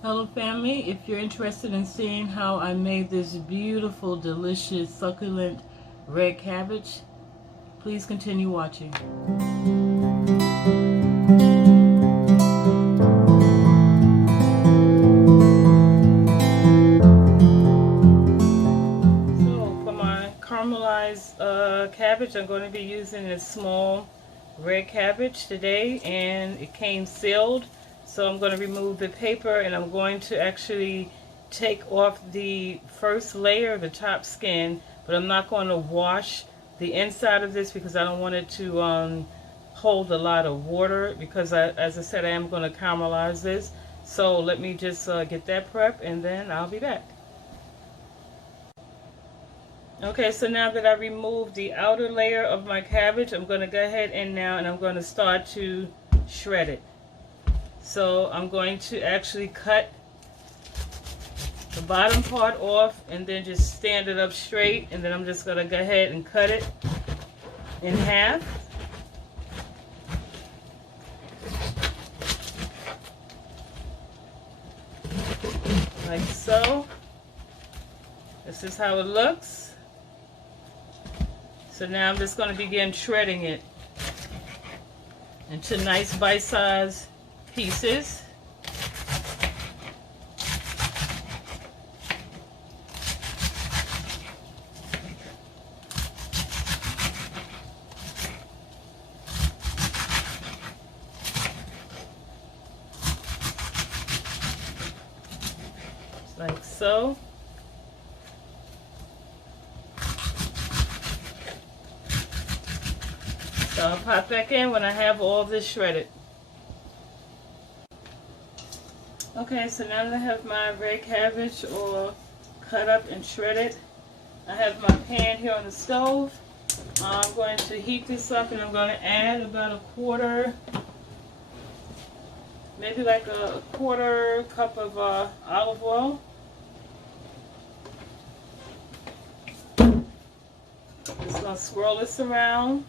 Hello family, if you're interested in seeing how I made this beautiful, delicious, succulent red cabbage, please continue watching. So for my caramelized cabbage, I'm going to be using this small red cabbage today, and it came sealed. So I'm going to remove the paper, and I'm going to actually take off the first layer, the top skin, but I'm not going to wash the inside of this because I don't want it to hold a lot of water, because as I said, I am going to caramelize this. So let me just get that prep, and then I'll be back. Okay, so now that I removed the outer layer of my cabbage, I'm going to go ahead and I'm going to start to shred it. So I'm going to actually cut the bottom part off and then just stand it up straight, and then I'm just going to go ahead and cut it in half. Like so. This is how it looks. So now I'm just going to begin shredding it into nice bite-sized pieces. Like so. So I'll pop back in when I have all this shredded. Okay, so now that I have my red cabbage all cut up and shredded, I have my pan here on the stove. I'm going to heat this up, and I'm going to add about a quarter, maybe like a quarter cup of olive oil. Just going to swirl this around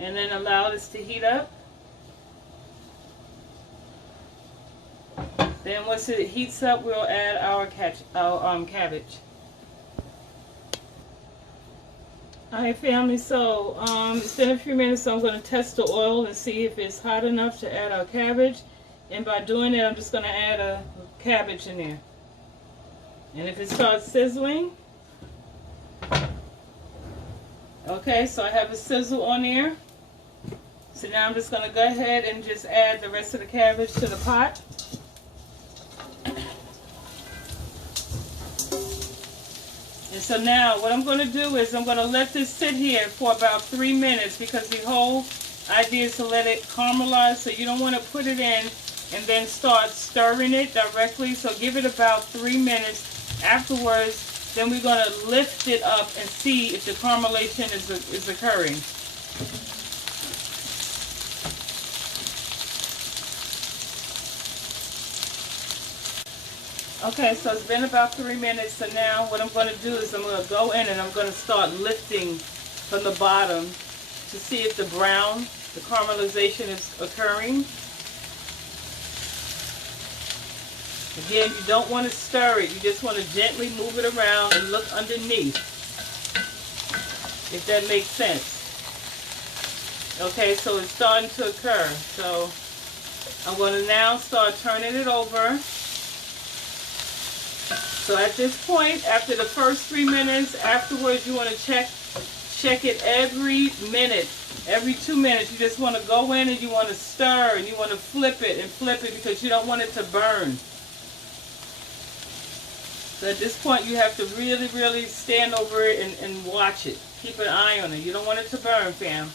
and then allow this to heat up. Then once it heats up, we'll add our cabbage. Alright family, so it's been a few minutes, so I'm going to test the oil and see if it's hot enough to add our cabbage. And by doing it, I'm just going to add a cabbage in there. And if it starts sizzling, okay, so I have a sizzle on there. So now I'm just going to go ahead and just add the rest of the cabbage to the pot. And so now what I'm going to do is I'm going to let this sit here for about 3 minutes, because the whole idea is to let it caramelize. So you don't want to put it in and then start stirring it directly. So give it about 3 minutes. Afterwards, then we're going to lift it up and see if the caramelization is occurring. Okay, so it's been about 3 minutes, so now what I'm going to do is I'm going to go in and I'm going to start lifting from the bottom to see if the brown, the caramelization is occurring. Again, you don't want to stir it, you just want to gently move it around and look underneath, if that makes sense. Okay, so it's starting to occur, so I'm going to now start turning it over. So at this point, after the first 3 minutes, afterwards you want to check it every minute, every 2 minutes. You just want to go in and you want to stir and you want to flip it because you don't want it to burn. So at this point you have to really, really stand over it and watch it. Keep an eye on it. You don't want it to burn, fam.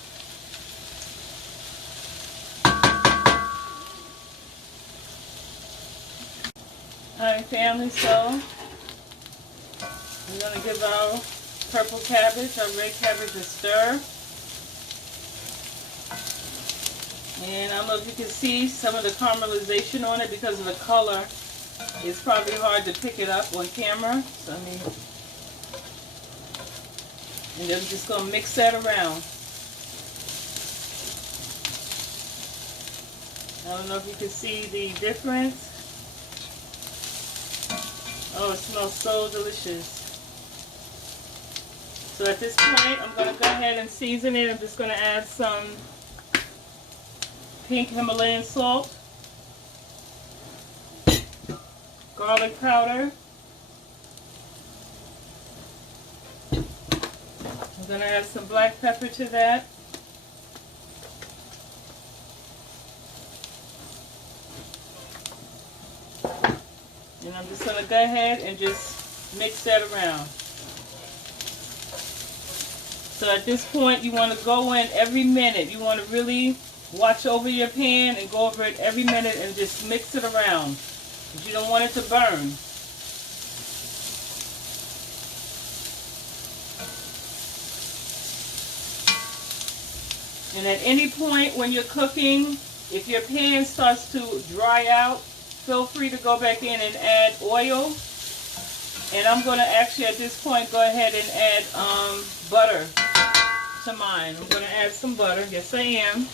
Alright family, so we're going to give our purple cabbage, our red cabbage a stir. And I don't know if you can see some of the caramelization on it because of the color. It's probably hard to pick it up on camera. So and then we're just going to mix that around. I don't know if you can see the difference. Oh, it smells so delicious. So at this point, I'm going to go ahead and season it. I'm just going to add some pink Himalayan salt, garlic powder. I'm going to add some black pepper to that. And I'm just going to go ahead and just mix that around. So at this point, you want to go in every minute. You want to really watch over your pan and go over it every minute and just mix it around. Because you don't want it to burn. And at any point when you're cooking, if your pan starts to dry out, feel free to go back in and add oil. And I'm going to actually at this point go ahead and add butter to mine. I'm going to add some butter. Yes, I am.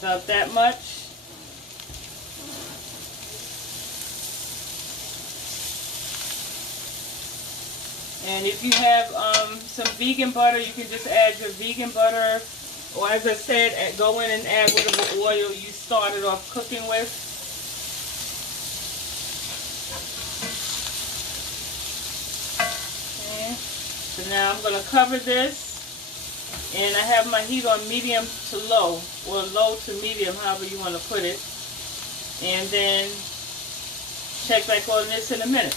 About that much. And if you have some vegan butter, you can just add your vegan butter. Or as I said, go in and add whatever oil you started off cooking with. Okay. So now I'm going to cover this. And I have my heat on medium to low, or low to medium, however you want to put it. And then check back on this in a minute.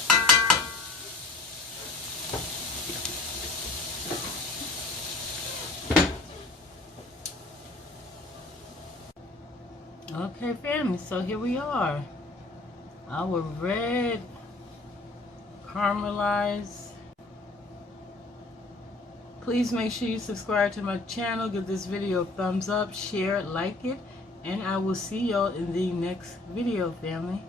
Okay, family, so here we are. Our red caramelized. Please make sure you subscribe to my channel, give this video a thumbs up, share it, like it, and I will see y'all in the next video, family.